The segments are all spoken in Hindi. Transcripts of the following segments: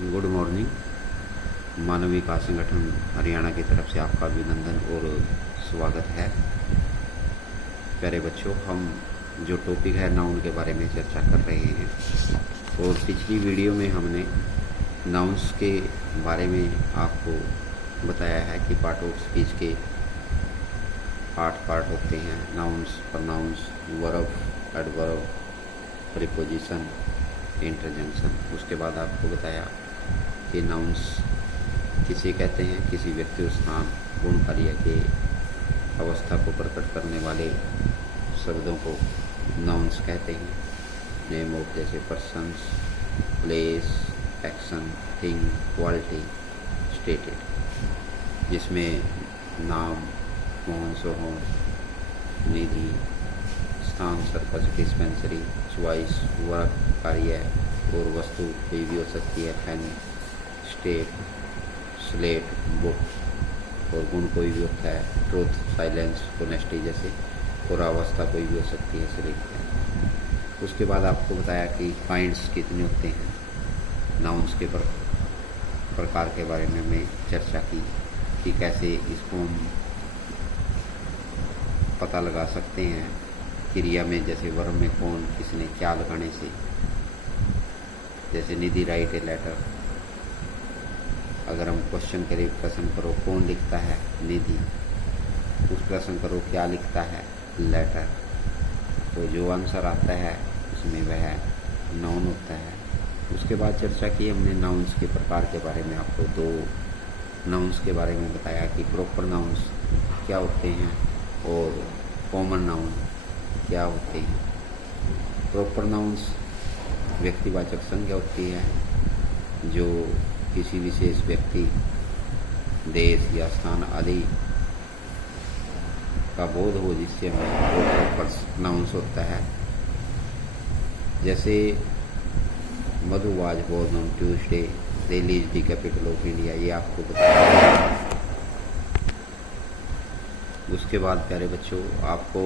Good morning. मानव विकास संगठन हरियाणा की तरफ से आपका अभिनंदन और स्वागत है। प्यारे बच्चों, हम जो टॉपिक है नाउन के बारे में चर्चा कर रहे हैं और पिछली वीडियो में हमने नाउन्स के बारे में आपको बताया है कि पार्ट ऑफ स्पीच के 8 पार्ट होते हैं: nouns, pronouns, verb, adverb, preposition, interjection. उसके बाद आपको बताया कि नाउन्स किसे कहते हैं, किसी व्यक्ति, स्थान, गुण, कार्य के अवस्था को प्रकट करने वाले शब्दों को नाउन्स कहते हैं। नेम ऑफ जैसे persons, place, action, thing, quality stated, जिसमें नाम, मोहन सोहन, निधि, स्थान, सर्कस, डिस्पेंसरी, चॉइस, वर्क, कार्य और वस्तु कोई भी हो सकती है, पेन, स्टेट, स्लेट, बुक, और गुण कोई भी होता है, ट्रूथ, साइलेंस, ऑनेस्टी जैसे, और अवस्था कोई भी हो सकती है, सिलेक्ट। उसके बाद आपको बताया कि काइंड्स कितने होते हैं, नाउन्स के प्रकार के बारे में हमने चर्चा की कि कैसे इसको हम पता लगा सकते हैं। क्रिया में जैसे वर्ब में कौन, किसने, क्या लगाने से, जैसे निधि राइट ए लेटर। अगर हम क्वेश्चन करें, प्रश्न करो कौन लिखता है, निधि। उस प्रश्न करो क्या लिखता है, लेटर। तो जो आंसर आता है उसमें वह नाउन होता है। उसके बाद चर्चा की हमने नाउन्स के प्रकार के बारे में। आपको 2 नाउन्स के बारे में बताया कि प्रॉपर नाउन्स क्या होते हैं और कॉमन नाउन क्या होते हैं। प्रॉपर नाउन्स व्यक्तिवाचक संज्ञा होती है जो किसी विशेष व्यक्ति, देश या स्थान आदि का बोध हो, जिससे हमें प्रॉपर नाउन्स होता है। जैसे Madhu was born on Tuesday, Delhi is the capital of India, ये आपको बताया। उसके बाद प्यारे बच्चों, आपको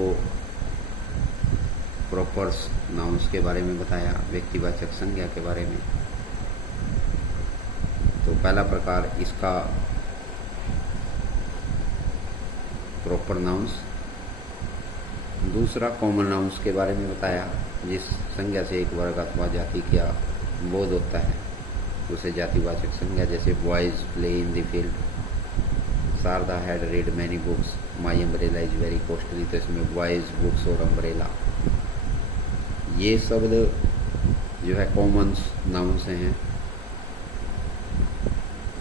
प्रॉपर नाउन्स के बारे में बताया, व्यक्तिवाचक संज्ञा के बारे में। तो पहला प्रकार इसका प्रॉपर नाउन्स। दूसरा कॉमन नाउन्स के बारे में बताया, जिस संज्ञा से एक वर्ग अथवा जाति का बोध होता है उसे जातिवाचक संज्ञा। जैसे boys play in the field, Sharada had read many books, my umbrella is very costly. तो इसमें बॉयज, बुक्स और अम्ब्रेला, ये शब्द जो है कॉमन नाउन्स हैं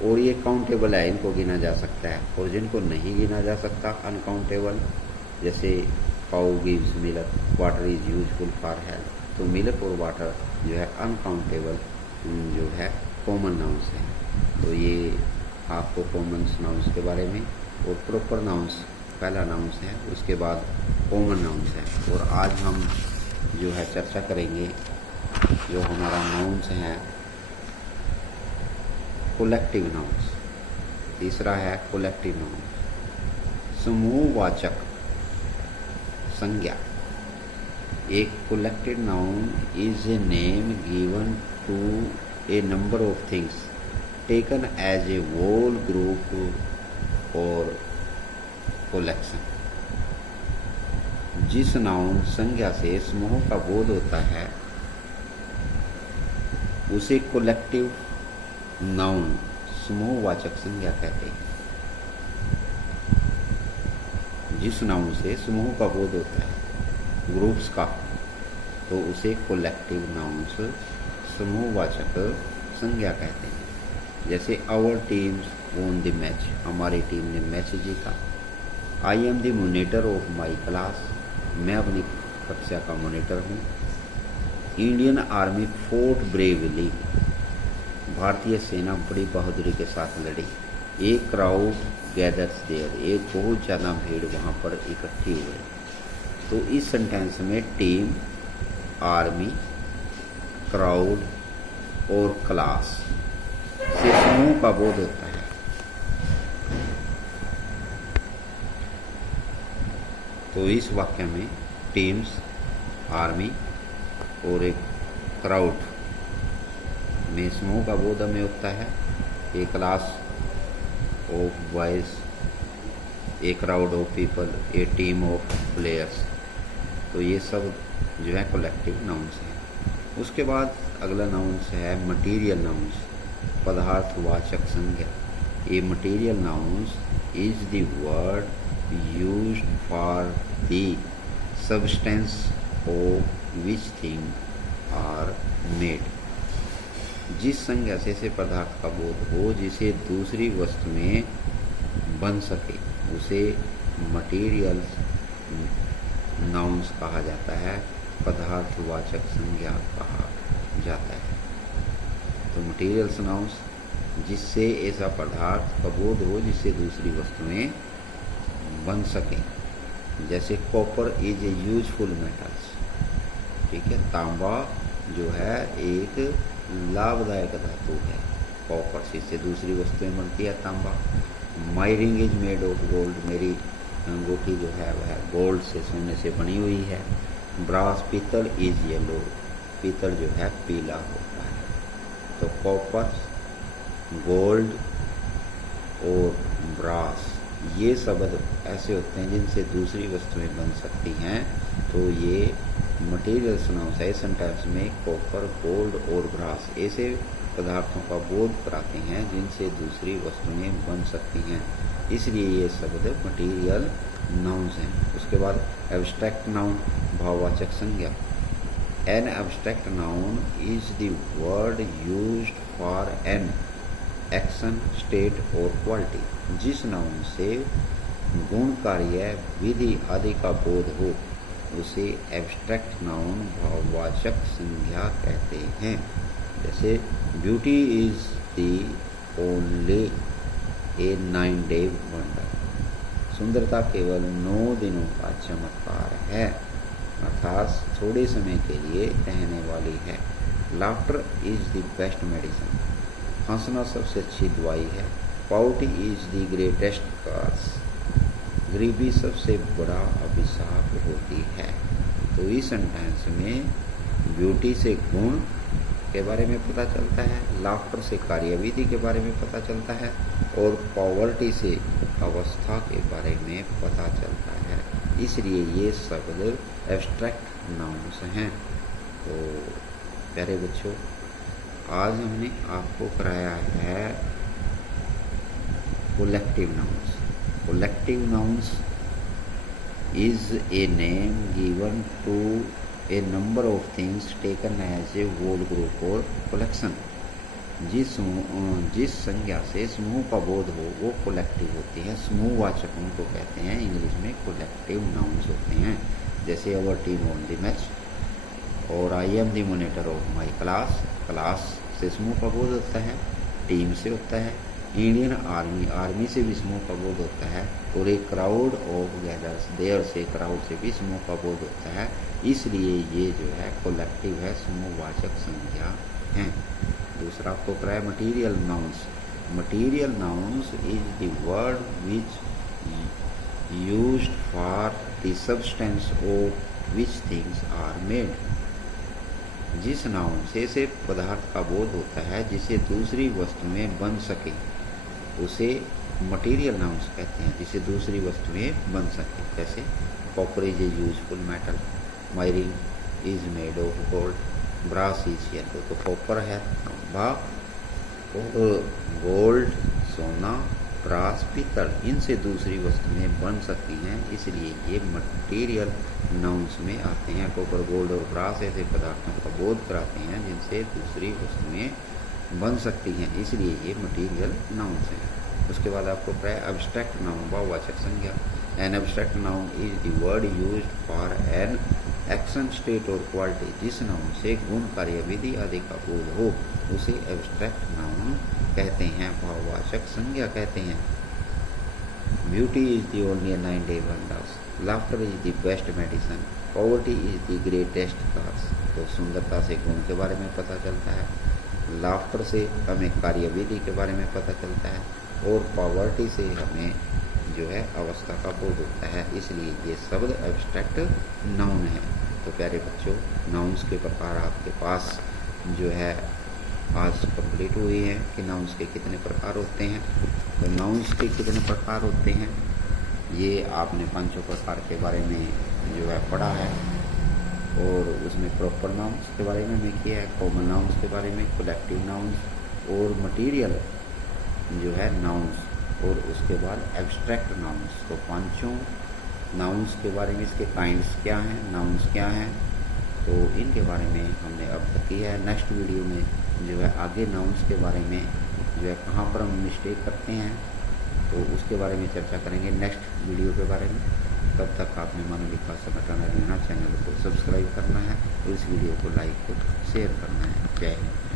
और ये काउंटेबल है, इनको गिना जा सकता है। और जिनको नहीं गिना जा सकता, अनकाउंटेबल, जैसे cow gives milk, water is useful for health. तो मिल्क और वाटर जो है अनकाउंटेबल जो है कॉमन नाउन्स हैं। तो ये आपको कॉमन नाउन्स के बारे में। और प्रॉपर नाउन्स पहला नाउन्स है, उसके बाद कॉमन नाउन्स है। और आज हम जो है चर्चा करेंगे जो हमारा नाउन्स हैं कोलेक्टिव नाउन्स। तीसरा है कोलेक्टिव नाउन्स, समूहवाचक संज्ञा। एक collective noun is a name given to a number of things taken as a whole group or collection. जिस नाउन संज्ञा से समूह का बोध होता है उसे कोलेक्टिव नाउन, समूहवाचक संज्ञा कहते हैं। जिस नाउन से समूह का बोध होता है, ग्रुप्स का, तो उसे कोलेक्टिव नाउन्स, समूहवाचक संज्ञा कहते हैं। जैसे our teams won the match, हमारी टीम ने मैच जीता। I am the monitor of my class, मैं अपनी कक्षा का मॉनिटर हूँ। इंडियन आर्मी फोर्ट ब्रेवली, भारतीय सेना बड़ी बहादुरी के साथ लड़ी। एक क्राउड गैदर्स देयर, एक बहुत ज़्यादा भीड़ वहाँ पर इकट्ठी हुई। तो इस सेंटेंस में टीम, आर्मी, क्राउड और क्लास से समूह का बोध होता है। तो इस वाक्य में टीम्स, आर्मी और एक क्राउड में समूह का बोध हमें होता है। A class of boys, a crowd of people, a team of players. तो ये सब जो है कलेक्टिव नाउन्स हैं। उसके बाद अगला नाउन्स है मटीरियल नाउन्स, पदार्थवाचक संज्ञा। A material nouns is the word used for the substance of which thing are made. जिस संज्ञा से पदार्थ का बोध हो जिसे दूसरी वस्तु में बन सके उसे मटीरियल नाउन्स कहा जाता है, पदार्थवाचक संज्ञा कहा जाता है। तो मटीरियल्स नाउन्स जिससे ऐसा पदार्थ का बोध हो जिससे दूसरी वस्तु में बन सके। जैसे copper is a useful metals, ठीक है, तांबा जो है एक लाभदायक धातु है। कॉपर से इससे दूसरी वस्तुएं बनती है तांबा। My ring is made of gold, मेरी अंगूठी जो है वह गोल्ड से, सोने से बनी हुई है। ब्रास, पीतल इज येलो, पीतल जो है पीला होता है। तो कॉपर, गोल्ड और ब्रास ये शब्द ऐसे होते हैं जिनसे दूसरी वस्तुएं बन सकती हैं। तो ये मटीरियल्स नाउन्स है। सेंटेंस में कॉपर, गोल्ड और ब्रास ऐसे पदार्थों का बोध कराते हैं जिनसे दूसरी वस्तुएं बन सकती हैं, इसलिए ये शब्द मटीरियल नाउन्स हैं। उसके बाद एब्स्ट्रैक्ट नाउन, भाववाचक संज्ञा। An abstract noun is the word used for an action, state और क्वालिटी। जिस नाउन से गुण, कार्य, विधि आदि का बोध हो उसे एब्स्ट्रैक्ट नाउन, भाववाचक संज्ञा कहते हैं। जैसे beauty is the only A 9-day wonder, सुंदरता केवल 9 दिनों का चमत्कार है, अर्थात थोड़े समय के लिए रहने वाली है। Laughter is the best medicine, हंसना सबसे अच्छी दवाई है। पॉवर्टी इज द ग्रेटेस्ट कर्स, गरीबी सबसे बड़ा अभिशाप होती है। तो इस सेंटेंस में ब्यूटी से गुण के बारे में पता चलता है, लाफ्टर से कार्यविधि के बारे में पता चलता है और पॉवर्टी से अवस्था के बारे में पता चलता है। इसलिए ये शब्द एब्स्ट्रैक्ट नाउन्स हैं। तो प्यारे बच्चों, आज हमने आपको कराया है collective nouns. Collective nouns is a name given to a number of things taken as a whole group or collection। जिस संज्ञा से समूह का बोध हो वो कलेक्टिव होती है। समूहवाचक उनको कहते हैं, इंग्लिश में कलेक्टिव नाउन्स होते हैं। जैसे our team on the match और I am the monitor of my class. Class से समूह का बोध होता है, टीम से होता है। इंडियन आर्मी, आर्मी से भी समूह का बोध होता है। और एक क्राउड ऑफ गैदर्स, देयर से, क्राउड से भी समूह का बोध होता है। इसलिए ये जो है कलेक्टिव है, समूहवाचक संज्ञा है। दूसरा आपको कराया material nouns. Material nouns is the word which used for the substance of which things are made. जिस नाउन से पदार्थ का बोध होता है जिसे दूसरी वस्तु में बन सके उसे मटीरियल नाउन्स कहते हैं, जिसे दूसरी वस्तुएं बन सके। जैसे copper is a useful metal, my ring is made of gold, brass is yellow. तो कॉपर है तांबा और गोल्ड सोना, ब्रास पीतल, इनसे दूसरी वस्तुएं बन सकती हैं, इसलिए ये मटीरियल नाउन्स में आते हैं। कॉपर, गोल्ड और ब्रास ऐसे पदार्थों का बोध कराते हैं जिनसे दूसरी वस्तुएं बन सकती हैं, इसलिए ये मटीरियल नाउन्स हैं। उसके बाद आपको प्राय एब्स्ट्रैक्ट नाउन, भाववाचक संज्ञा। An abstract noun is the word used for an action, state और क्वालिटी। जिस नाउन से गुण, कार्य, विधि आदि का बोध हो उसे एब्स्ट्रैक्ट नाउन कहते हैं, भाववाचक संज्ञा कहते हैं। Beauty is the only 9-day wonders, laughter is the best medicine, poverty is the greatest curse. तो सुंदरता से गुण के बारे में पता चलता है, लाफ्टर से हमें कार्यविधि के बारे में पता चलता है और पॉवर्टी से हमें जो है अवस्था का बोध होता है, इसलिए ये शब्द एब्स्ट्रैक्ट नाउन है। तो प्यारे बच्चों, नाउन्स के प्रकार आपके पास जो है आज कंप्लीट हुई है कि नाउन्स के कितने प्रकार होते हैं। तो नाउन्स के कितने प्रकार होते हैं ये आपने 5 प्रकार के बारे में जो है पढ़ा है, और उसमें प्रॉपर नाउन्स के बारे में हमें किया है, कॉमन नाउन्स के बारे में, कलेक्टिव नाउन्स और मटीरियल जो है नाउन्स, और उसके बाद एब्स्ट्रैक्ट नाउन्स। तो 5 नाउन्स के बारे में, इसके काइंड्स क्या हैं, नाउन्स क्या हैं, तो इनके बारे में हमने अब तक किया है। नेक्स्ट वीडियो में जो है आगे नाउन्स के बारे में जो है कहाँ पर हम मिस्टेक करते हैं तो उसके बारे में चर्चा करेंगे नेक्स्ट वीडियो के बारे में। तब तक आपने मानव विकास संगठन हरियाणा चैनल को सब्सक्राइब करना है और इस वीडियो को लाइक और शेयर करना है। जय हिंद।